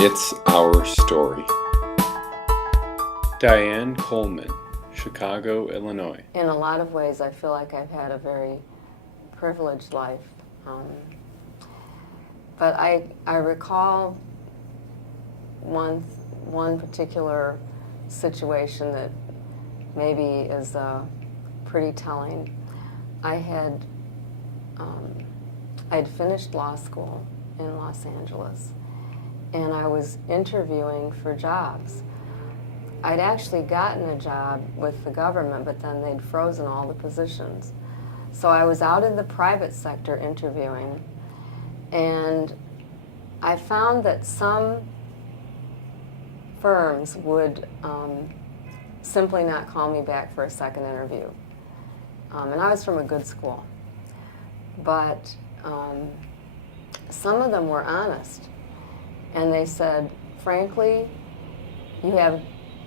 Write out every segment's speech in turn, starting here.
It's Our Story. Diane Coleman, Chicago, Illinois. In a lot of ways, I feel like I've had a very privileged life. But I recall one particular situation that maybe is pretty telling. I'd finished law school in Los Angeles, and I was interviewing for jobs. I'd actually gotten a job with the government, but then they'd frozen all the positions. So I was out in the private sector interviewing, and I found that some firms would simply not call me back for a second interview. And I was from a good school. But some of them were honest. And they said, frankly, you have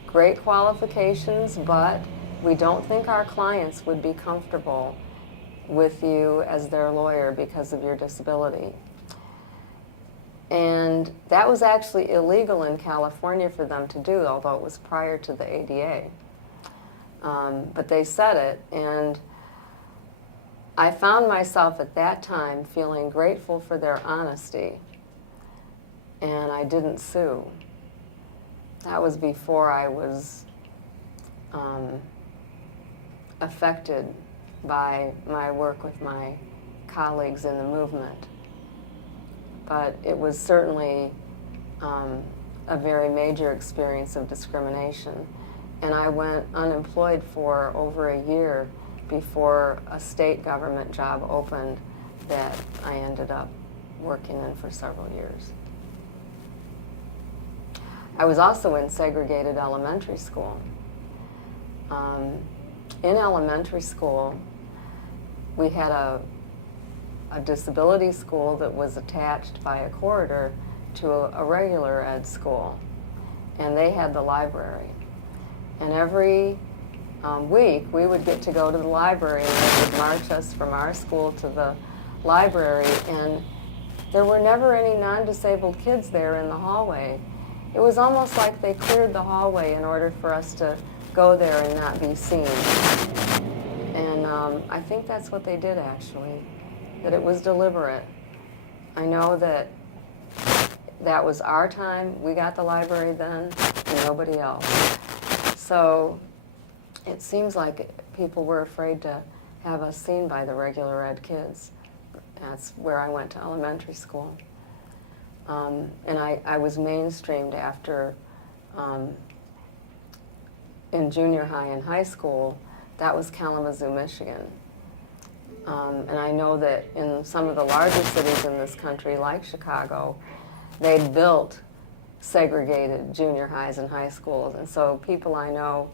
great qualifications, but we don't think our clients would be comfortable with you as their lawyer because of your disability. And that was actually illegal in California for them to do, although it was prior to the ADA. But they said it, and I found myself at that time feeling grateful for their honesty, and I didn't sue. That was before I was affected by my work with my colleagues in the movement. But it was certainly a very major experience of discrimination. And I went unemployed for over a year before a state government job opened that I ended up working in for several years. I was also in segregated elementary school. In elementary school, we had a disability school that was attached by a corridor to a regular ed school, and they had the library. And every week we would get to go to the library, and they would march us from our school to the library, and there were never any non-disabled kids there in the hallway. It was almost like they cleared the hallway in order for us to go there and not be seen. And I think that's what they did, actually, that it was deliberate. I know that that was our time. We got the library then, and nobody else. So it seems like people were afraid to have us seen by the regular ed kids. That's where I went to elementary school. And I was mainstreamed after, in junior high and high school. That was Kalamazoo, Michigan. And I know that in some of the larger cities in this country, like Chicago, they'd built segregated junior highs and high schools. And so people I know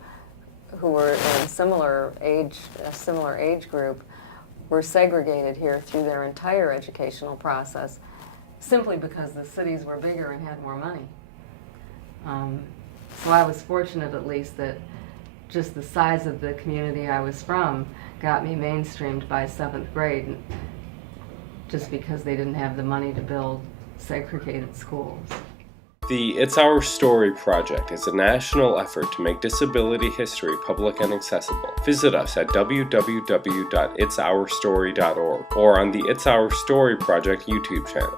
who were in a similar age group were segregated here through their entire educational process, simply because the cities were bigger and had more money. So I was fortunate, at least, that just the size of the community I was from got me mainstreamed by 7th grade, just because they didn't have the money to build segregated schools. The It's Our Story project is a national effort to make disability history public and accessible. Visit us at www.itsourstory.org or on the It's Our Story project YouTube channel.